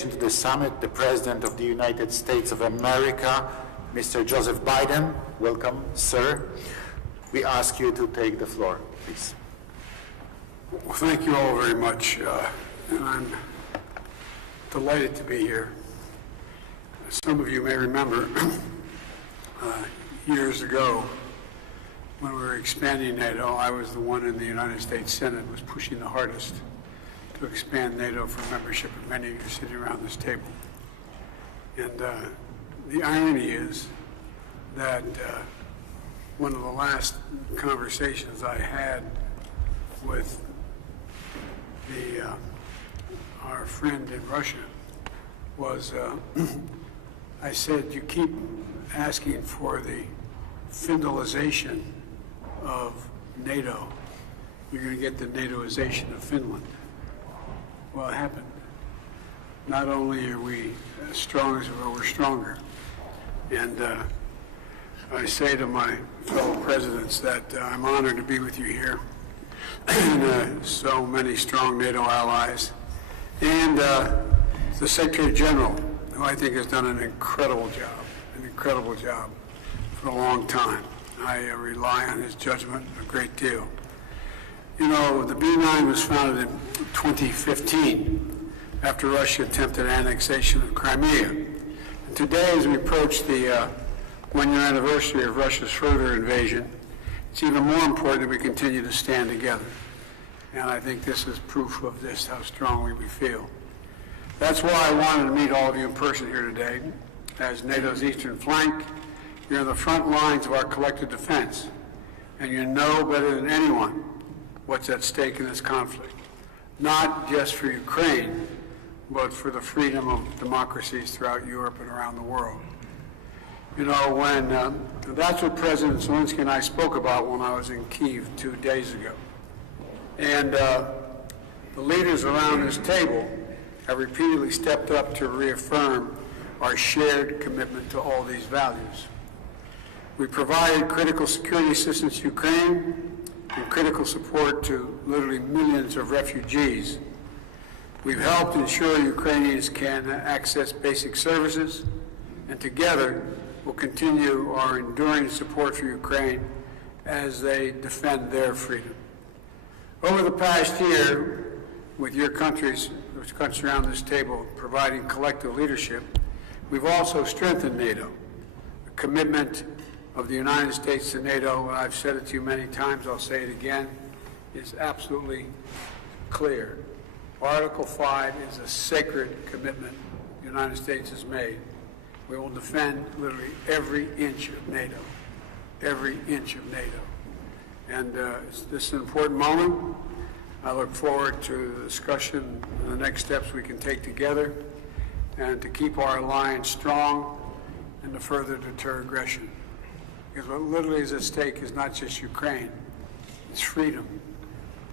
To the summit, the President of the United States of America, Mr. Joseph Biden. Welcome, sir. We ask you to take the floor, please. Well, thank you all very much, and I'm delighted to be here. Some of you may remember years ago when we were expanding NATO, I was the one in the United States Senate who was pushing the hardest to expand NATO for membership, and many of you sitting around this table. And the irony is that one of the last conversations I had with our friend in Russia was, I said, you keep asking for the Finlandization of NATO. You're going to get the NATOization of Finland. Well, it happened. Not only are we as strong as we were, we're stronger. And I say to my fellow presidents that I'm honored to be with you here, and so many strong NATO allies, and the Secretary General, who I think has done an incredible job for a long time. I rely on his judgment a great deal. You know, the B9 was founded in 2015 after Russia attempted annexation of Crimea. And today, as we approach the one-year anniversary of Russia's further invasion, it's even more important that we continue to stand together. And I think this is proof of this, how strongly we feel. That's why I wanted to meet all of you in person here today. As NATO's eastern flank, you're on the front lines of our collective defense, and you know better than anyone what's at stake in this conflict, not just for Ukraine, but for the freedom of democracies throughout Europe and around the world. You know, when that's what President Zelensky and I spoke about when I was in Kyiv 2 days ago. And the leaders around this table have repeatedly stepped up to reaffirm our shared commitment to all these values. We provided critical security assistance to Ukraine and critical support to literally millions of refugees. We've helped ensure Ukrainians can access basic services, and together we'll continue our enduring support for Ukraine as they defend their freedom. Over the past year, with your countries around this table providing collective leadership, we've also strengthened NATO. The commitment of the United States to NATO, and I've said it to you many times, I'll say it again, is absolutely clear. Article 5 is a sacred commitment the United States has made. We will defend literally every inch of NATO, every inch of NATO. And this is an important moment. I look forward to the discussion and the next steps we can take together and to keep our alliance strong and to further deter aggression. Because what literally is at stake is not just Ukraine, it's freedom.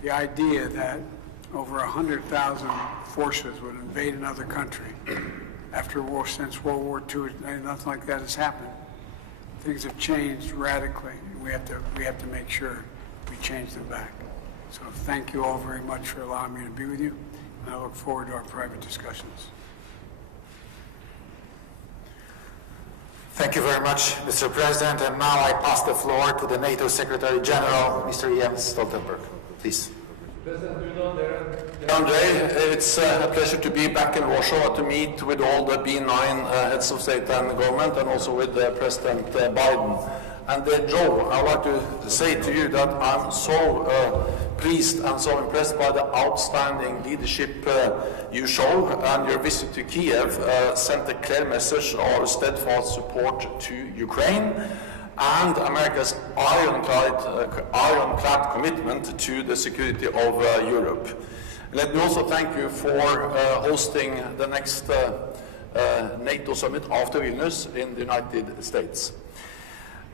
The idea that over 100,000 forces would invade another country after war, since World War II, nothing like that has happened. Things have changed radically, and we have to make sure we change them back. So thank you all very much for allowing me to be with you, and I look forward to our private discussions. Thank you very much, Mr. President. And now I pass the floor to the NATO Secretary General, Mr. Jens Stoltenberg. Please. President Andre, it's a pleasure to be back in Warsaw to meet with all the B9 heads of state and government, and also with President Biden. And Joe, I'd like to say to you that I'm so pleased and so impressed by the outstanding leadership you show, and your visit to Kiev sent a clear message of our steadfast support to Ukraine and America's ironclad commitment to the security of Europe. Let me also thank you for hosting the next NATO summit after Vilnius in the United States.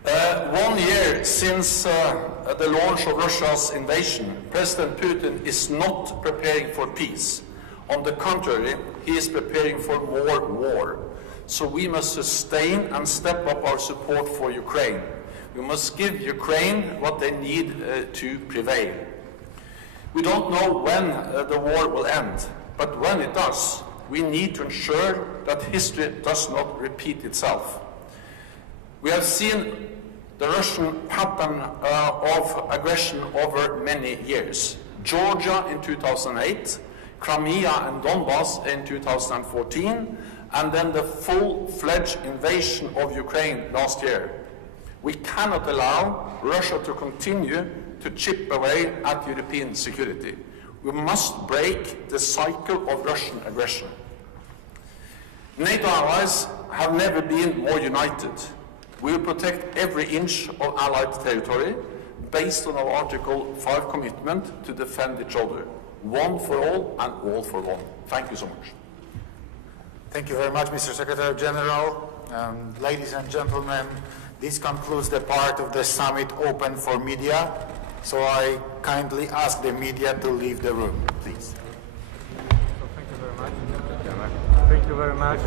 1 year since the launch of Russia's invasion, President Putin is not preparing for peace. On the contrary, he is preparing for more war. So we must sustain and step up our support for Ukraine. We must give Ukraine what they need to prevail. We don't know when the war will end, but when it does, we need to ensure that history does not repeat itself. We have seen the Russian pattern of aggression over many years. Georgia in 2008, Crimea and Donbass in 2014, and then the full-fledged invasion of Ukraine last year. We cannot allow Russia to continue to chip away at European security. We must break the cycle of Russian aggression. NATO allies have never been more united. We will protect every inch of Allied territory based on our Article 5 commitment to defend each other. One for all and all for one. Thank you so much. Thank you very much, Mr. Secretary General. Ladies and gentlemen, this concludes the part of the summit open for media. So I kindly ask the media to leave the room, please. Thank you very much. Thank you very much.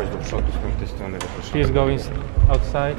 Please go outside.